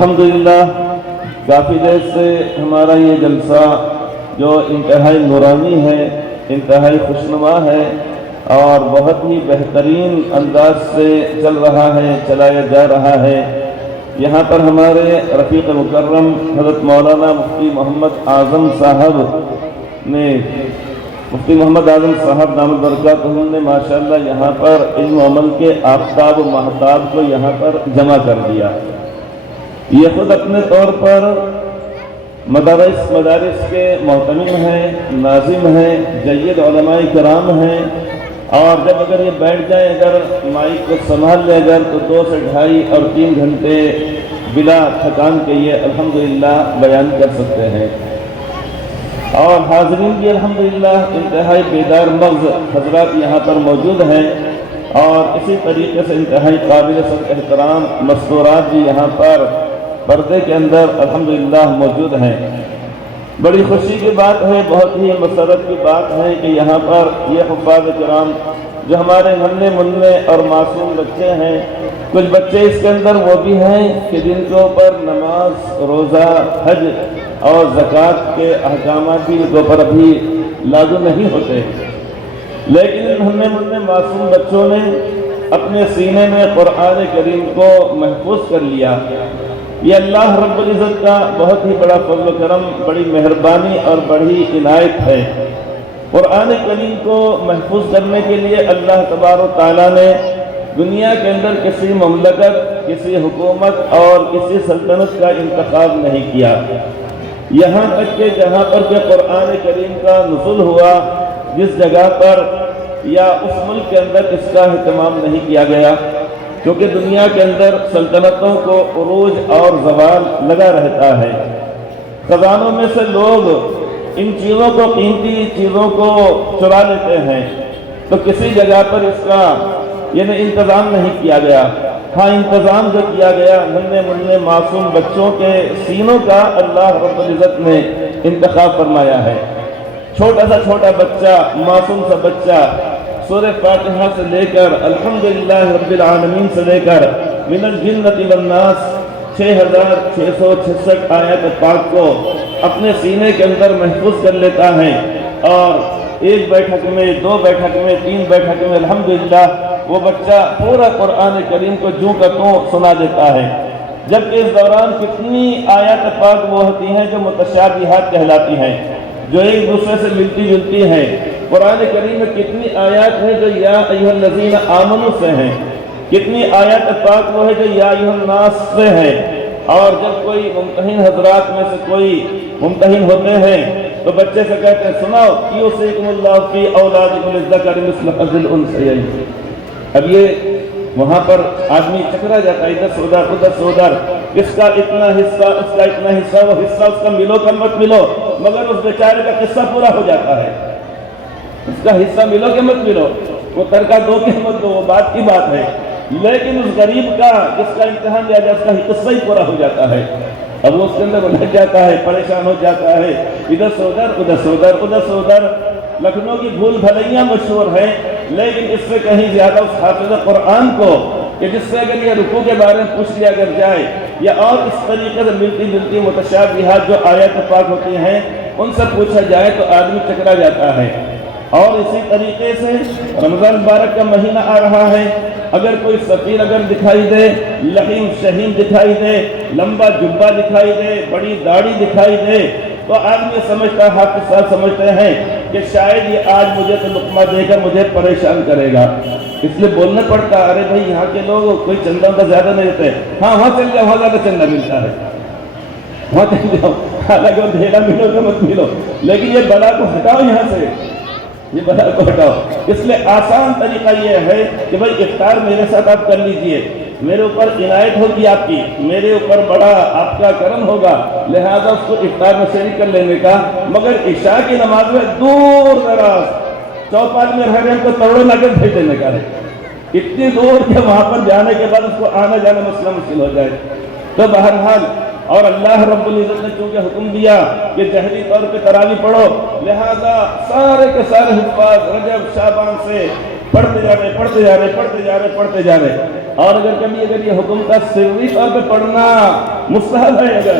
الحمدللہ کافی دیر سے ہمارا یہ جلسہ جو انتہائی نورانی ہے، انتہائی خوشنما ہے اور بہت ہی بہترین انداز سے چل رہا ہے، چلایا جا رہا ہے۔ یہاں پر ہمارے رفیق مکرم حضرت مولانا مفتی محمد اعظم صاحب دامت برکاتہ نے ماشاءاللہ یہاں پر علم و عمل کے آفتاب و مہتاب کو یہاں پر جمع کر دیا۔ یہ خود اپنے طور پر مدارس کے محتمم ہیں، ناظم ہیں، جید علماء کرام ہیں، اور جب اگر یہ بیٹھ جائیں، اگر مائک کو سنبھال لے اگر تو 2 سے 2.5 اور 3 گھنٹے بلا تھکان کے یہ الحمدللہ بیان کر سکتے ہیں۔ اور حاضرین بھی الحمدللہ انتہائی بیدار مغز حضرات یہاں پر موجود ہیں، اور اسی طریقے سے انتہائی قابل احترام مستورات بھی یہاں پر پردے کے اندر الحمدللہ موجود ہیں۔ بڑی خوشی کی بات ہے، بہت ہی مسرت کی بات ہے کہ یہاں پر یہ حفاظ کرام جو ہمارے ننھے منھے اور معصوم بچے ہیں، کچھ بچے اس کے اندر وہ بھی ہیں کہ جن کے اوپر نماز، روزہ، حج اور زکوٰۃ کے احکامات بھی ان کے اوپر ابھی لاگو نہیں ہوتے، لیکن ان ننھے منھے معصوم بچوں نے اپنے سینے میں قرآن کریم کو محفوظ کر لیا۔ یہ اللہ رب العزت کا بہت ہی بڑا فضل و کرم، بڑی مہربانی اور بڑی عنایت ہے۔ قرآن کریم کو محفوظ کرنے کے لیے اللہ تبارک و تعالیٰ نے دنیا کے اندر کسی مملکت، کسی حکومت اور کسی سلطنت کا انتخاب نہیں کیا۔ یہاں تک کہ جہاں پر کہ قرآن کریم کا نزول ہوا، جس جگہ پر یا اس ملک کے اندر اس کا اہتمام نہیں کیا گیا، کیونکہ دنیا کے اندر سلطنتوں کو عروج اور زوال لگا رہتا ہے۔ خزانوں میں سے لوگ ان چیزوں کو، قیمتی چیزوں کو چرا لیتے ہیں، تو کسی جگہ پر اس کا انتظام نہیں کیا گیا۔ ہاں، انتظام جو کیا گیا ننھے منھے معصوم بچوں کے سینوں کا اللہ رب العزت نے انتخاب فرمایا ہے۔ چھوٹا بچہ، معصوم سا بچہ سورہ فاتحہ سے لے کر الحمدللہ رب العالمین سے لے کر من الجنۃ والناس 6666 آیات پاک کو اپنے سینے کے اندر محفوظ کر لیتا ہے، اور 1 بیٹھک میں، 2 بیٹھک میں، 3 بیٹھک میں الحمدللہ وہ بچہ پورا قرآن کریم کو جوں کا توں سنا دیتا ہے۔ جبکہ اس دوران کتنی آیات پاک وہ ہوتی ہیں جو متشابہات کہلاتی ہیں، جو ایک دوسرے سے ملتی جلتی ہیں۔ قرآن کریم میں کتنی آیات ہیں جو یا ایھا الذین آمنوا سے ہیں، کتنی آیات پاک وہ ہے جو یا ایھا الناس سے ہیں۔ اور جب کوئی ممتحن حضرات میں سے کوئی ممتحن ہوتے ہیں تو بچے سے کہتے ہیں سناؤ یوصیکم اللہ فی اولادکم للذکر مثل حظ الانثیین۔ اب یہ وہاں پر آدمی چکرا جاتا ہے، ادھر سے ادھر، اس کا اتنا حصہ، اس کا اتنا حصہ، وہ حصہ اس کا ملو کہ مت ملو، مگر اس بیچارے کا قصہ پورا ہو جاتا ہے۔ اس کا حصہ ملو کہ مت ملو، وہ ترکہ دو کہ مت دو، وہ بات کی بات ہے، لیکن اس غریب کا جس کا امتحان لیا جائے اس کا قصہ ہی پورا ہو جاتا ہے۔ اب وہ اس کے اندر الجھ جاتا ہے، پریشان ہو جاتا ہے، ادھر سے ادھر۔ لکھنؤ کی بھول بھلیاں مشہور ہیں، لیکن اس سے کہیں زیادہ اس حافظ قرآن کو کہ جس سے اگر یہ رکوع کے بارے میں پوچھ لیا اگر جائے، یا اور اس طریقے سے ملتی جلتی متشابہات جو آیات پاک ہوتی ہیں ان سے پوچھا جائے تو آدمی چکرا جاتا ہے۔ اور اسی طریقے سے رمضان مبارک کا مہینہ آ رہا ہے، اگر کوئی سفیر اگر دکھائی دے، لحیم شہین دکھائی دے، لمبا جبہ دکھائی دے، بڑی داڑھی دکھائی دے، تو آدمی سمجھتا ہے، حافظ صاحب سمجھتے ہیں کہ شاید یہ آج مجھے تو لقمہ دے کر مجھے پریشان کرے گا، اس لیے بولنا پڑتا ہے ارے بھائی یہاں کے لوگ کوئی چندہ کا زیادہ نہیں دیتے، ہاں وہاں چل جاؤ، وہاں زیادہ چندہ ملتا ہے، وہاں چل جاؤ، حالانکہ وہ ڈھیلا ملو کہ مت ملو، لیکن یہ بلا کو ہٹاؤ یہاں سے، یہ بلا کو ہٹاؤ۔ اس لیے آسان طریقہ یہ ہے کہ بھائی افطار میرے ساتھ آپ کر لیجئے، میرے اوپر عنایت ہوگی آپ کی، میرے اوپر بڑا آپ کا کرم ہوگا، لہذا اس کو افطار میں شریک کر لینے کا، مگر عشاء کی نماز میں دور دراز چوپال میں رہ رہے کو توڑے لا کر بھیج دینے کا ہے، اتنی دور کہ وہاں پر جانے کے بعد اس کو آنا جانا مسئلہ مشکل ہو جائے۔ تو بہرحال اور اللہ رب العزت نے چونکہ حکم دیا کہ جہری طور پہ تراویح پڑھو، لہذا سارے کے سارے حفاظ رجب شعبان سے پڑھتے جا رہے اور اگر یہ حکم کا سری طور پہ پڑھنا مستحب ہے اگر،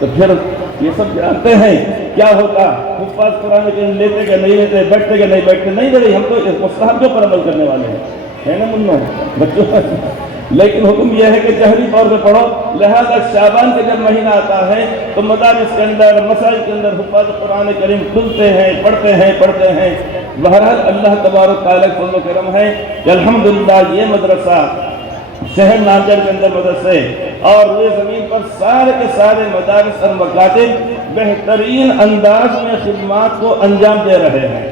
تو پھر یہ سب جانتے ہیں کیا ہوتا، حفاظ قرآن کے لیتے کہ نہیں لیتے، بیٹھتے کہ نہیں بیٹھتے، نہیں دے رہی، ہم تو مستحب کے پر عمل کرنے والے ہیں نا منو بچوں، لیکن حکم یہ ہے کہ جہری طور پہ پڑھو۔ لہذا شعبان کا جب مہینہ آتا ہے تو مدارس کے اندر، مساجد کے اندر حفاظ قرآن کریم کھلتے ہیں، پڑھتے ہیں۔ بہرحال اللہ تبارک تعالیٰ کا فضل و کرم ہے کہ الحمدللہ یہ مدرسہ شہر ناجر کے اندر مدرسے اور روئے زمین پر سارے کے سارے مدارس اور مکاتب بہترین انداز میں خدمات کو انجام دے رہے ہیں۔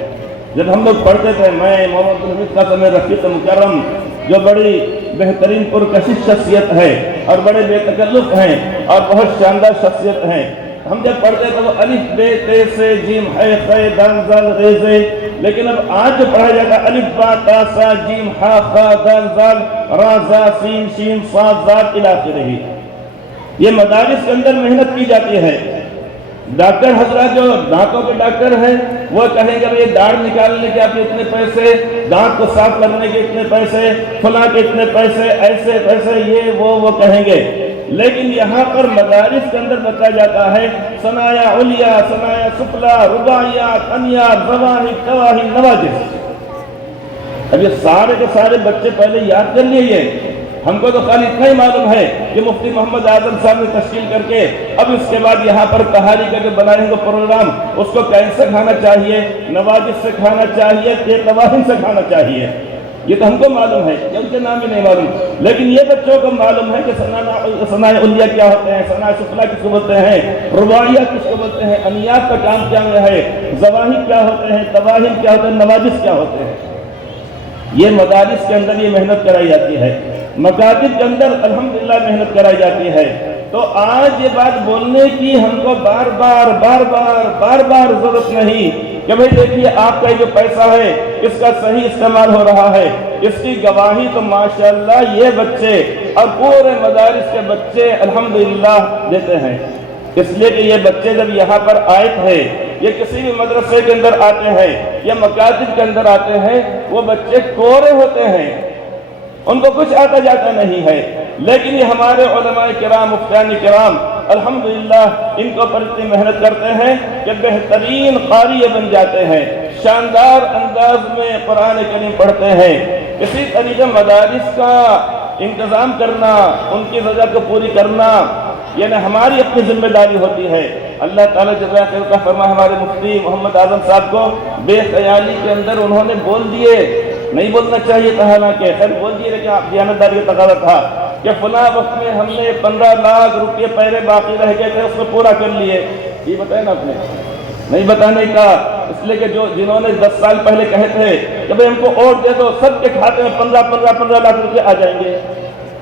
جب ہم لوگ پڑھتے تھے، میں محمد الحمید قاسم رفیق مکرم جو بڑی بہترین پرکشش شخصیت ہے اور بڑے بے تکلف ہیں اور بہت شاندار شخصیت ہیں، ہم جب پڑھتے تھے وہ الف بے تے سے جیم ہے خے دال زال رے زے، لیکن اب آج جو پڑھا جاتا ہے الف با تا سا جیم ہا خا دال زال را زا سین شین صاد زاد الی آخرہ۔ یہ مدارس کے اندر محنت کی جاتی ہے۔ ڈاکٹر حضرات جو دانتوں کے ڈاکٹر ہیں وہ کہیں گے یہ داڑھ نکالنے کے آپ اتنے پیسے، دانت کو صاف کرنے کے اتنے پیسے، فلاں کے اتنے پیسے، ایسے پیسے، یہ وہ کہیں گے، لیکن یہاں پر مدارس کے اندر بتایا جاتا ہے ثنایا علیا، ثنایا سفلا، رباعیات، انیات، ظواہر، قواہر، نواجس۔ اب یہ سارے کے سارے بچے پہلے یاد کر لیے، ہم کو تو خالی اتنا ہی معلوم ہے کہ مفتی محمد اعظم صاحب نے تشکیل کر کے اب اس کے بعد یہاں پر کہانی کر کے بنائیں گے پروگرام، اس کو کینسر کھانا چاہیے، نواجس سے کھانا چاہیے، تواہن سے کھانا چاہیے، یہ تو ہم کو معلوم ہے، ان کے نام بھی نہیں معلوم، لیکن یہ بچوں کو معلوم ہے کہ ثناء علیا کیا ہوتے ہیں، ثناء سفلا کس کو بولتے ہیں، رباعیات کس کو بولتے ہیں، انیات کا کام کیا ہے، ظواہر کیا ہوتے ہیں، تواہن کیا ہوتے ہیں، نواجس کیا ہوتے ہیں۔ یہ مدارس کے اندر یہ محنت کرائی جاتی ہے، مکاتب کے اندر الحمدللہ محنت کرائی جاتی ہے۔ تو آج یہ بات بولنے کی ہم کو بار بار ضرورت نہیں کہ بھئی دیکھیے آپ کا جو پیسہ ہے اس کا صحیح استعمال ہو رہا ہے، اس کی گواہی تو ماشاءاللہ یہ بچے اور پورے مدارس کے بچے الحمدللہ دیتے ہیں، اس لیے کہ یہ بچے جب یہاں پر آئے تھے، یہ کسی بھی مدرسے کے اندر آتے ہیں یا مکاتب کے اندر آتے ہیں، وہ بچے کورے ہوتے ہیں، ان کو کچھ آتا جاتا نہیں ہے، لیکن یہ ہمارے علماء کرام، مفتیان کرام الحمدللہ ان کو پر اتنی محنت کرتے ہیں کہ بہترین قاری بن جاتے ہیں، شاندار انداز میں قرآن کریم پڑھتے ہیں۔ اسی طریقے مدارس کا انتظام کرنا، ان کی ضرورت کو پوری کرنا، یعنی ہماری اپنی ذمہ داری ہوتی ہے۔ اللہ تعالیٰ جزائے خیر کا فرمائے ہمارے مفتی محمد اعظم صاحب کو بے خیالی کے اندر انہوں نے بول دیے، نہیں بولنا چاہیے تھا، حالانکہ خیر بول دیے، لیکن آپ دیانتداری کا تقاضا تھا کہ فلاں وقت میں ہم نے 15 لاکھ روپے پہلے باقی رہ گئے تھے، اس میں پورا کر لیے۔ یہ بتائے نا آپ نے، نہیں بتانے کا، اس لیے کہ جنہوں نے 10 سال پہلے کہے تھے کہ بھئی ہم کو ووٹ دے دو، سب کے کھاتے میں 15 لاکھ روپے آ جائیں گے،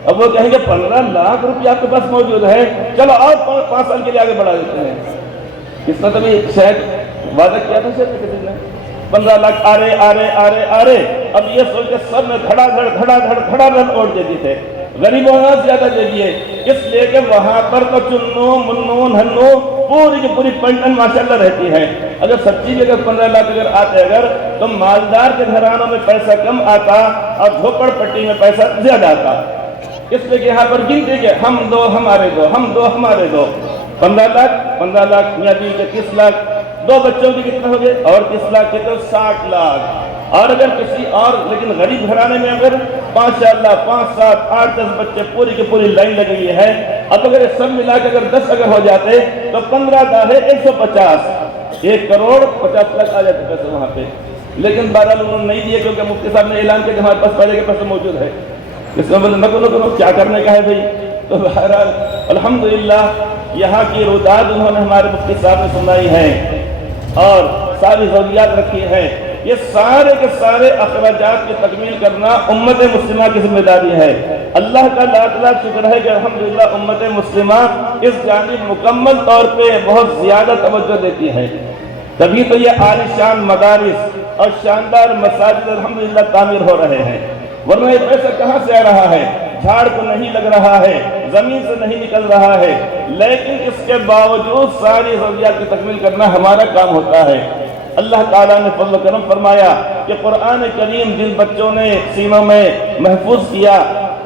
اب وہ کہیں گے 15 لاکھ روپے آپ کے پاس موجود ہے، چلو اور 5 سال کے لیے آگے بڑھا دیتے ہیں۔ کس نے تبھی شاید وعدہ کیا تھا، شاید کسی نے 15 لاکھ آ رہے، اب یہ سوچ کے سب میں دھڑا دھڑ ووٹ دیتے تھے، غریبوں نے زیادہ دے دیے، اس لیے کہ وہاں پر تو چنو منو ہنو پوری کی پوری پنٹن ماشاءاللہ رہتی ہے۔ اگر سچی جگہ 15 لاکھ اگر آتے اگر تو مالدار کے گھرانوں میں پیسہ کم آتا اور جھوپڑ پٹی میں پیسہ زیادہ آتا، اس لیے کہ یہاں پر گنتے کہ ہم دو ہمارے دو، ہم دو ہمارے دو، 15 لاکھ میاں بیوی کے 30 لاکھ، 2 بچوں کے کتنے ہو گئے اور 30 لاکھ کے تو 60 لاکھ، اور اگر کسی اور لیکن غریب گھرانے میں اگر ماشاءاللہ 5 7 8 10 بچے پوری کی پوری لائن لگی ہوئی ہے، اب اگر سب ملا کے اگر 10 اگر ہو جاتے تو 15 دا ہے 150، 1 کروڑ 50 لاکھ آ جاتے پیسے وہاں پہ، لیکن بہرحال انہوں نے نہیں دیے کیونکہ مفتی صاحب نے اعلان کیا کہ ہمارے پاس پہلے کے پیسے موجود ہے، اس میں بولے نکو کیا کرنے کا ہے بھائی۔ تو بہرحال الحمدللہ یہاں کی روداد انہوں نے ہمارے مفتی صاحب نے سنائی ہے اور ساری ضروریات رکھی ہیں، یہ سارے کے سارے اخراجات کی تکمیل کرنا امت مسلمہ کی ذمہ داری ہے۔ اللہ کا لاکھ لاکھ شکر ہے کہ الحمدللہ امت مسلمہ اس جانب مکمل طور پہ بہت زیادہ توجہ دیتی ہے، تبھی تو یہ عالیشان مدارس اور شاندار مساجد الحمدللہ تعمیر ہو رہے ہیں، ورنہ یہ پیسہ کہاں سے آ رہا ہے؟ جھاڑ کو نہیں لگ رہا ہے، زمین سے نہیں نکل رہا ہے، لیکن اس کے باوجود ساری ضروریات کی تکمیل کرنا ہمارا کام ہوتا ہے۔ اللہ تعالیٰ نے فضل و کرم فرمایا کہ قرآن کریم جن بچوں نے سینوں میں محفوظ کیا،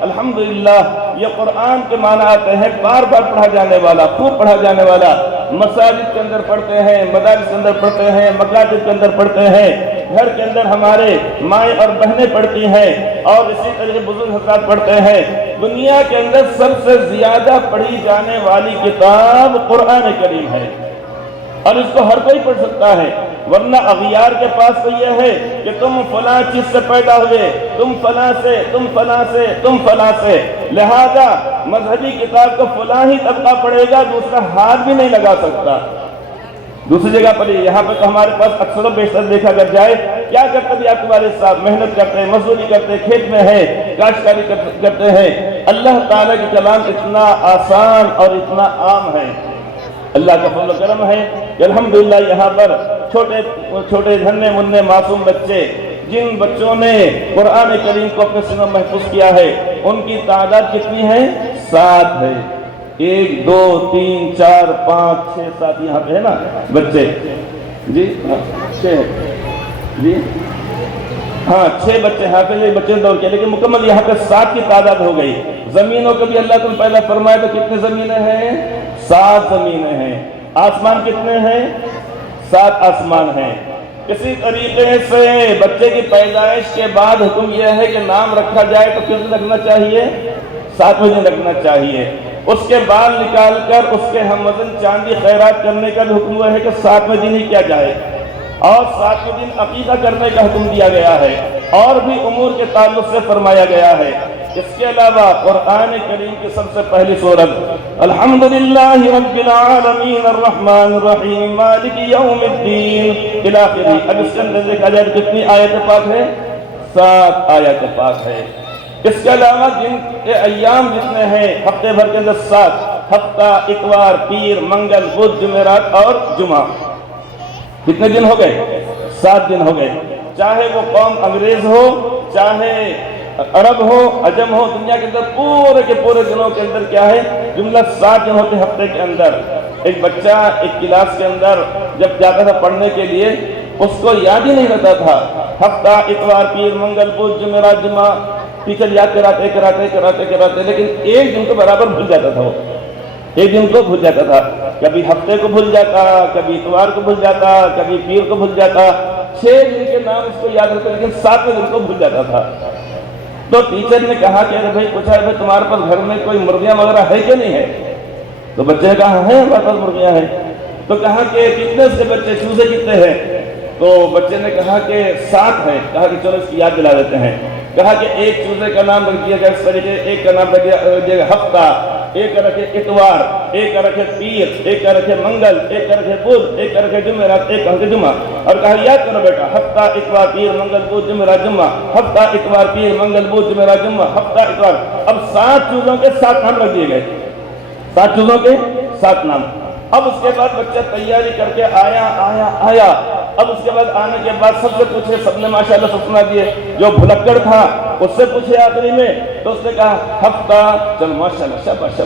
الحمدللہ یہ قرآن کے معنی آتے ہیں بار بار پڑھا جانے والا، خوب پڑھا جانے والا، مساجد کے اندر پڑھتے ہیں، مدارس کے اندر پڑھتے ہیں، مکاتب کے اندر پڑھتے ہیں، گھر کے اندر ہمارے مائیں اور بہنیں پڑھتی ہیں، اور اسی طریقے بزرگ حضرات پڑھتے ہیں۔ دنیا کے اندر سب سے زیادہ پڑھی جانے والی کتاب قرآن کریم ہے، اور اس کو ہر کوئی پڑھ سکتا ہے، ورنہ اغیار کے پاس تو یہ ہے کہ تم فلاں چیز سے پیدا ہوئے، تم فلاں سے، تم فلاں سے، تم فلاں سے، لہذا مذہبی کتاب کو فلاں ہی طبقہ پڑھے گا، دوسرا ہاتھ بھی نہیں لگا سکتا۔ دوسری جگہ پر یہاں پہ تو ہمارے پاس اکثر و بیشتر دیکھا کر جائے، کیا کرتے بھی آپ کے والد صاحب محنت کرتے ہیں، مزدوری کرتے ہیں، کھیت میں ہے، کاشتکاری کرتے ہیں۔ اللہ تعالیٰ کی کلام اتنا آسان اور اتنا عام ہے، اللہ کا فضل و کرم ہے کہ الحمدللہ یہاں پر چھوٹے چھوٹے دھنے مننے معصوم بچے، جن بچوں نے قرآن کریم کو اپنے سینوں میں محفوظ کیا ہے، ان کی تعداد کتنی ہے؟ 7 ہے۔ 1 2 3 4 5 6 7 یہاں پہ ہے نا بچے، جی 6 جی ہاں 6 بچے حافظ بچے دور کے، لیکن مکمل یہاں پہ 7 کی تعداد ہو گئی۔ زمینوں کو بھی اللہ تم پہلے فرمایا تو کتنے زمینیں ہیں؟ 7 زمینیں ہیں۔ آسمان کتنے ہیں؟ 7 آسمان ہیں۔ اسی طریقے سے بچے کی پیدائش کے بعد حکم یہ ہے کہ نام رکھا جائے تو کس دن رکھنا چاہیے؟ 7ویں دن رکھنا چاہیے۔ اس کے بال نکال کر اس کے ہم وزن چاندی خیرات کرنے کا بھی حکم ہوا ہے کہ 7ویں دن ہی کیا جائے، اور 7ویں دن عقیقہ کرنے کا حکم دیا گیا ہے، اور بھی امور کے تعلق سے فرمایا گیا ہے۔ اس کے علاوہ قرآن کریم کی سب سے پہلی سورت الحمدللہ رب العالمین الرحمن الرحیم مالک یوم الدین الاخری، اب اس کے اندر دیکھا جائے کتنی آیت پاک ہے؟ 7 آیت پاک ہے۔ اس کے علاوہ جن کے ایام جتنے ہیں ہفتے بھر کے اندر 7، ہفتہ، اتوار، پیر، منگل، بدھ، جمعرات اور جمعہ، کتنے دن ہو گئے؟ 7 دن ہو گئے۔ چاہے وہ قوم انگریز ہو، چاہے عرب ہو، عجم ہو، دنیا کے اندر پورے کے پورے دنوں کے اندر کیا ہے؟ جملہ 7 دن ہوتے ہفتے کے اندر۔ ایک بچہ ایک کلاس کے اندر جب جاتا تھا پڑھنے کے لیے، اس کو یاد ہی نہیں رہتا تھا ہفتہ، اتوار، پیر، منگل، بدھ، جمعرات، جمعہ، ٹیچر یاد کراتے، لیکن ایک دن کو برابر بھول جاتا تھا، وہ ایک دن کو بھول جاتا تھا، کبھی ہفتے کو بھول جاتا، کبھی اتوار کو بھول جاتا، کبھی پیر کو بھول جاتا، 6 دن کے نام اس کو یاد رہتا، لیکن 7ویں دن کو بھول جاتا تھا۔ تو ٹیچر نے کہا کہ ارے بھائی پوچھا ہے تمہارے پاس گھر میں کوئی مرغیاں وغیرہ ہے کہ نہیں ہے؟ تو بچے نے کہا ہے ہمارے پاس مرغیاں ہیں۔ تو کہا کہ کتنے سے بچے، چوزے کتنے ہیں؟ تو بچے نے کہا کہ 7 ہے۔ کہا کہ چلو اس کی یاد دلا دیتے ہیں۔ کہا کہ ایک چوزے کا نام رکھ دیا گیا اس طریقے، ایک کا نام رکھ دیا گیا ہفتہ، ایک کا رکھے اتوار، ایک کا رکھے پیر، ایک کا رکھے منگل، ایک کا رکھے بدھ، ایک کا رکھے جمعرات، ایک کا رکھے جمعہ، اور کہا یاد کرو بیٹا ہفتہ، اتوار، پیر، منگل، بدھ، جمعرات، جمعہ، ہفتہ، اتوار، پیر، منگل، بدھ، جمعرات، جمعہ، ہفتہ، اتوار۔ اب 7 چیزوں کے 7 نام رکھ دیے گئے، 7 چیزوں کے 7 نام۔ اب اس کے بعد بچہ تیاری کر کے آیا۔ اب اس کے بعد آنے کے بعد سب سے پوچھے، سب نے ماشاءاللہ سب سنا دیے۔ جو بھلکڑ تھا اس سے پوچھے آخری میں، تو اس نے کہا ہفتہ، چل ماشاءاللہ، شاباش،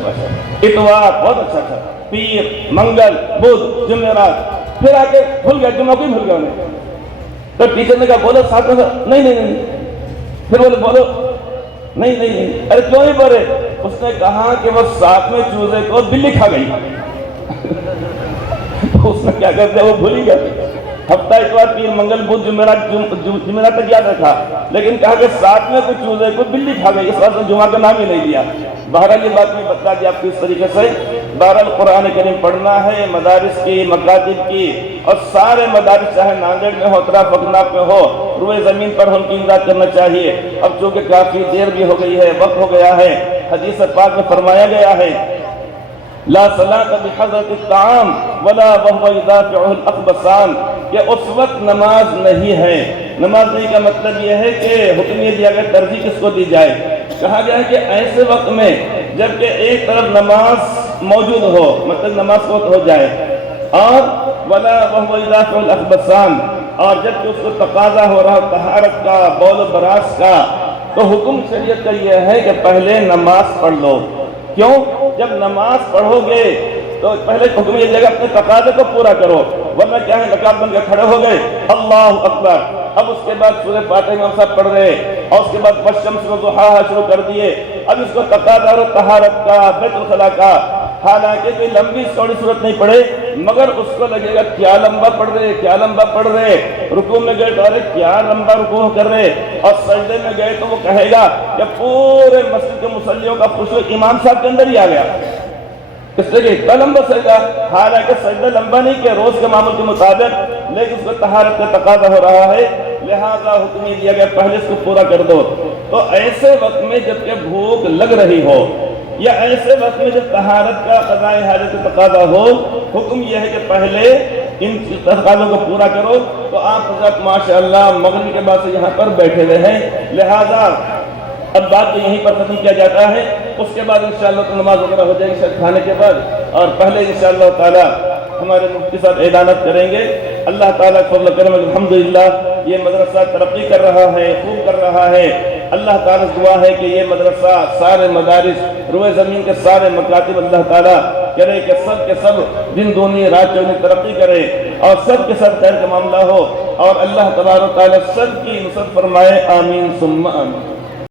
اتوار بہت اچھا تھا، پیر، منگل، بدھ، جمعرات، پھر آ کے بھول گیا، جمعہ کو ہی بھول گیا انہیں۔ تو ٹیچر نے کہا بولو 7 نہیں، پھر بولے بولو نہیں، ارے کیوں نہیں بولے؟ اس نے کہا کہ وہ 7ویں چوزے کو بلی کھا گئی۔ اس نے کیا کر دیا، وہ بھول ہی گیا، ہفتہ، اتوار، پیر، منگل، بدھ، جمعرات تک یاد رکھا، لیکن کہا کہ 7ویں کو چوزے کو بلی کھا گئی، اس وقت جمعہ کا نام ہی نہیں لیا۔ بہرحال یہ بات میں بتا دیا آپ کو اس طریقے سے۔ بہرحال قرآن کریم پڑھنا ہے، مدارس کی، مکاتب کی، اور سارے مدارس چاہے ناندیڑ میں ہو، اطراف اکناف میں ہو، روئے زمین پر ہو، ان کی امداد کرنا چاہیے۔ اب چونکہ کافی دیر بھی ہو گئی ہے، وقت ہو گیا ہے، حدیث پاک میں فرمایا گیا ہے لا صلاة بحضرت الطعام ولا وهو يدافعه الاخبثان، کہ اس وقت نماز نہیں ہے۔ نماز نہیں کا مطلب یہ ہے کہ حکم یہ دیا گیا ترجیح کس کو دی جائے۔ کہا گیا ہے کہ ایسے وقت میں جبکہ ایک طرف نماز موجود ہو، مطلب نماز وقت ہو جائے، اور ولا وهو يدافع الاخبثان، اور جبکہ اس کو تقاضا ہو رہا طہارت کا، بول و براس کا، تو حکم شریعت کا یہ ہے کہ پہلے نماز پڑھ لو۔ کیوں؟ جب نماز پڑھو گے تو پہلے حکم یہ جگہ اپنے تقاضے کو پورا کرو، ورنہ کیا ہے رکعت بن کے کھڑے ہو گئے، اللہ اکبر، اب اس کے بعد سورہ فاتحہ امام صاحب پڑھ رہے اور اس کے بعد والشمس وضحاہا شروع کر دیے. اب اس کو تقاضا اور طہارت کا، بیت الخلاء کا، حالانکہ کوئی لمبی چوڑی صورت نہیں پڑھے مگر اس کو لگے گا کیا لمبا پڑھ رہے، کیا لمبا پڑھ رہے. رکوع میں گئے تو ارے کیا لمبا رکوع کر رہے، اور سجدے میں گئے تو وہ کہے گا کہ پورے مسجد کے مصلیوں کا خشوع امام صاحب کے اندر ہی آ گیا. اس لیے کہ اتنا لمبا سجدہ، حالانکہ سجدہ لمبا نہیں کہ روز کے معمول کے مطابق، لیکن اس کو طہارت کا تقاضا ہو رہا ہے، لہذا حکم یہ دیا گیا پہلے اس کو پورا کر دو. تو ایسے وقت میں جب کہ بھوک لگ رہی ہو یا ایسے وقت میں جب طہارت کا قضاء حاجت کا تقاضا ہو، حکم یہ ہے کہ پہلے ان تقاضوں کو پورا کرو. تو آپ حضرت ماشاءاللہ مغرب کے بعد سے یہاں پر بیٹھے ہوئے ہیں، لہذا اب بات تو یہیں پر ختم کیا جاتا ہے. اس کے بعد انشاءاللہ تو نماز وغیرہ ہو جائے گی شاید کھانے کے بعد، اور پہلے انشاءاللہ تعالی ہمارے مفتی صاحب اعلانات کریں گے. اللہ تعالیٰ کا فضل کرم الحمدللہ یہ مدرسہ ترقی کر رہا ہے، خوب کر رہا ہے. اللہ تعالیٰ سے دعا ہے کہ یہ مدرسہ سارے مدارس روئے زمین کے سارے مکاتب اللہ تعالیٰ کرے کہ سب کے سب دن دونی رات چونی ترقی کرے اور سب کے سب خیر کا معاملہ ہو، اور اللہ تبارک و تعالیٰ سب کی نصرت فرمائے. آمین ثم آمین.